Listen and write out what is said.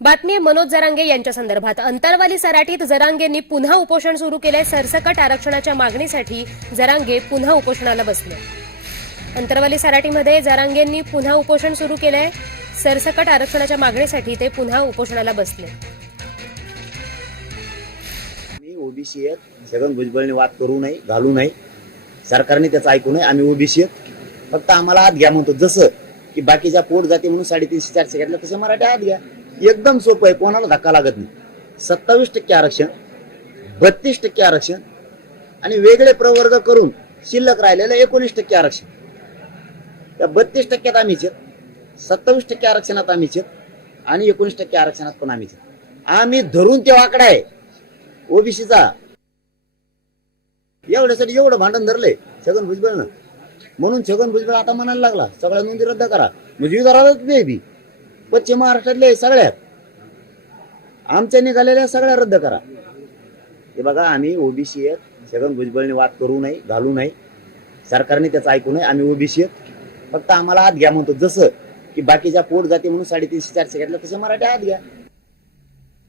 बातमी आहे मनोज जरांगे यांच्या संदर्भात. अंतरवाली सराटीत जरांगेंनी पुन्हा उपोषण सुरू केलंय. सरसकट आरक्षणाच्या मागणीसाठी जरांगे पुन्हा उपोषणाला बसले. अंतरवाली सराटीमध्ये जरांगेंनी पुन्हा उपोषण सुरू केलंय. सरसकट आरक्षणाच्या मागणीसाठी ते पुन्हा उपोषणाला बसले. मी ओबीसी आहेत. छगन भुजबळने वाद करू नये घालू नाही सरकारने त्याचं ऐकू नये. आम्ही ओबीसी आहेत. फक्त आम्हाला हात घ्या म्हणतो. जसं की बाकीच्या पोट जाती म्हणून साडेतीनशे चारशे घेतलं तसं मराठी हात घ्या. एकदम सोपं आहे कोणाला धक्का लागत नाही. सत्तावीस टक्के आरक्षण बत्तीस टक्के आरक्षण आणि वेगळे प्रवर्ग करून शिल्लक राहिलेलं एकोणीस टक्के आरक्षण. त्या बत्तीस टक्क्यात आम्हीच आहेत सत्तावीस टक्के आरक्षणात आम्हीच आहेत आणि एकोणीस टक्के आरक्षणात पण आम्हीच आम्ही धरून ते आकडा आहे. ओबीसीचा एवढ्यासाठी एवढं भांडण धरलंय छगन भुजबळनं. म्हणून छगन भुजबळ आता म्हणायला लागला सगळ्या नोंदी रद्द करा. म्हणजे विदर्भात बी. पश्चिम महाराष्ट्रातले सगळ्यात. आमच्या निघालेल्या सगळ्या रद्द करा. हे बघा आम्ही ओबीसी आहेत. छगन भुजबळने वाद करू नये घालू नये. सरकारने त्याचं ऐकू नये आम्ही ओबीसी आहेत. फक्त आम्हाला हात घ्या म्हणतो. जसं की बाकीच्या पोट जाती म्हणून साडेतीनशे चारशे घेतलं तसं मराठी हात घ्या.